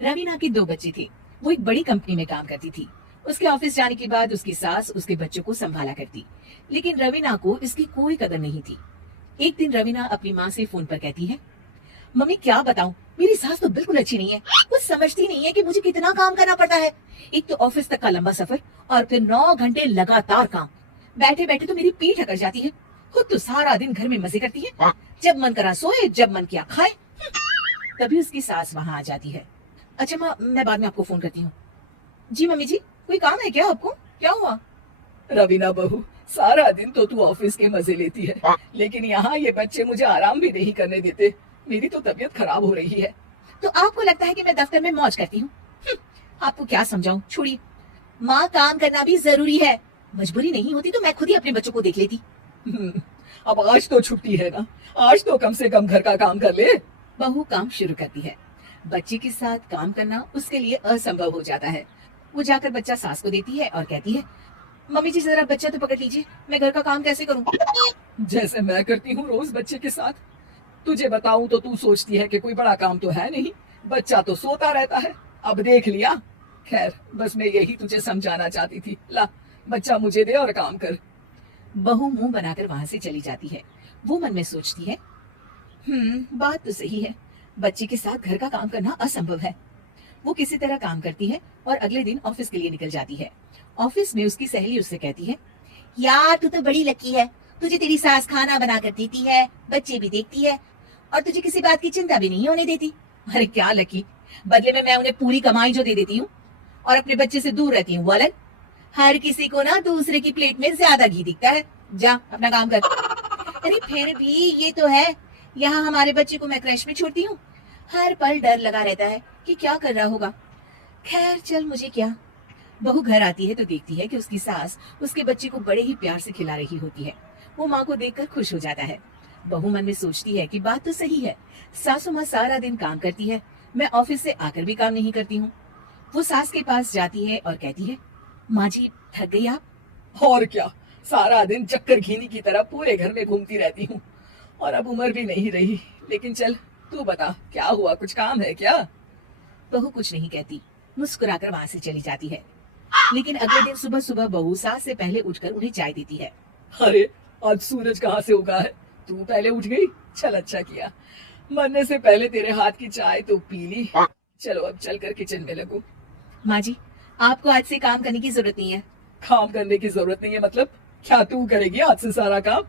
रवीना के दो बच्चे थे। वो एक बड़ी कंपनी में काम करती थी। उसके ऑफिस जाने के बाद उसकी सास उसके बच्चों को संभाला करती, लेकिन रवीना को इसकी कोई कदर नहीं थी। एक दिन रवीना अपनी माँ से फोन पर कहती है, मम्मी क्या बताऊं, मेरी सास तो बिल्कुल अच्छी नहीं है। कुछ समझती नहीं है कि मुझे कितना काम करना पड़ता है। एक तो ऑफिस तक का लंबा सफर और फिर 9 घंटे लगातार काम। बैठे बैठे तो मेरी पीठ अकड़ जाती है। खुद तो सारा दिन घर में मजे करती है, जब मन करा सोए, जब मन किया खाए। तभी उसकी सास वहाँ आ जाती है। अच्छा माँ, मैं बाद में आपको फोन करती हूँ। जी मम्मी जी, कोई काम है क्या आपको? क्या हुआ? रवीना बहू, सारा दिन तो तू ऑफिस के मजे लेती है, लेकिन यहाँ ये बच्चे मुझे आराम भी नहीं करने देते। मेरी तो तबीयत खराब हो रही है। तो आपको लगता है कि मैं दफ्तर में मौज करती हूँ? आपको क्या समझाऊं, छोड़िए। माँ, काम करना भी जरूरी है। मजबूरी नहीं होती तो मैं खुद ही अपने बच्चों को देख लेती। अब आज तो छुट्टी है ना, आज तो कम से कम घर का काम कर ले। बहू काम शुरू करती है। बच्चे के साथ काम करना उसके लिए असंभव हो जाता है। वो जाकर बच्चा सास को देती है और कहती है, मम्मी जी जरा बच्चा तो पकड़ लीजिए, मैं घर का काम कैसे करूं? जैसे मैं करती हूँ रोज बच्चे के साथ। तुझे बताऊं तो तू सोचती है कि कोई बड़ा काम तो है नहीं, बच्चा तो सोता रहता है। अब देख लिया। खैर, बस मैं यही तुझे समझाना चाहती थी। ला, बच्चा मुझे दे और काम कर। बहू मुंह बनाकर वहां से चली जाती है। वो मन में सोचती है, बात तो सही है, बच्चे के साथ घर का काम करना असंभव है। वो किसी तरह काम करती है और अगले दिन ऑफिस के लिए निकल जाती है। ऑफिस में उसकी सहेली उससे कहती है, यार तू तो बड़ी लकी है, तुझे तेरी सास खाना बना कर देती है, बच्चे भी देखती है और तुझे किसी बात की चिंता भी नहीं होने देती। अरे क्या लकी, बदले में मैं उन्हें पूरी कमाई जो दे देती हूँ और अपने बच्चे से दूर रहती हूँ, वो अलग। हर किसी को ना दूसरे की प्लेट में ज्यादा घी दिखता है। जा अपना काम कर। अरे फिर भी ये तो है, यहाँ हमारे बच्चे को मैं क्रैश में छोड़ती हूँ, हर पल डर लगा रहता है कि क्या कर रहा होगा। खैर चल, मुझे क्या। बहू घर आती है तो देखती है कि उसकी सास उसके बच्चे को बड़े ही प्यार से खिला रही होती है। वो माँ को देखकर खुश हो जाता है। बहू मन में सोचती है कि बात तो सही है, सासू माँ सारा दिन काम करती है, मैं ऑफिस से आकर भी काम नहीं करती हूँ। वो सास के पास जाती है और कहती है, माँ जी थक गई आप? और क्या, सारा दिन चक्कर घीनी की तरह पूरे घर में घूमती रहती हूँ और अब उम्र भी नहीं रही। लेकिन चल, तू बता क्या हुआ, कुछ काम है क्या? बहू कुछ नहीं कहती, मुस्कुराकर वहां से चली जाती है। लेकिन अगले दिन सुबह सुबह बहू सास से पहले उठकर उन्हें चाय देती है। अरे, आज सूरज कहाँ से उगा है? तू पहले उठ गई, चल अच्छा किया। मरने से पहले तेरे हाथ की चाय तो पी ली। चलो अब चलकर किचन में लगो। माँ जी, आपको आज से काम करने की जरूरत नहीं है। काम करने की जरूरत नहीं है मतलब? क्या तू करेगी आज से सारा काम?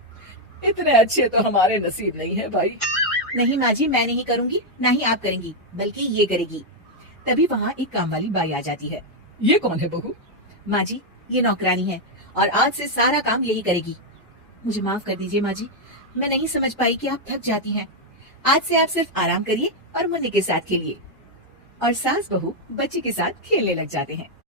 इतने अच्छे तो हमारे नसीब नहीं है भाई। नहीं माँ जी, मैं नहीं करूंगी, ना ही आप करेंगी, बल्कि ये करेगी। तभी वहाँ एक काम वाली बाई आ जाती है। ये कौन है बहू? माँ जी, ये नौकरानी है और आज से सारा काम यही करेगी। मुझे माफ कर दीजिए माँ जी, मैं नहीं समझ पाई कि आप थक जाती हैं। आज से आप सिर्फ आराम करिए और मुन्नी के साथ खेलिए। और सास बहू बच्ची के साथ खेलने लग जाते हैं।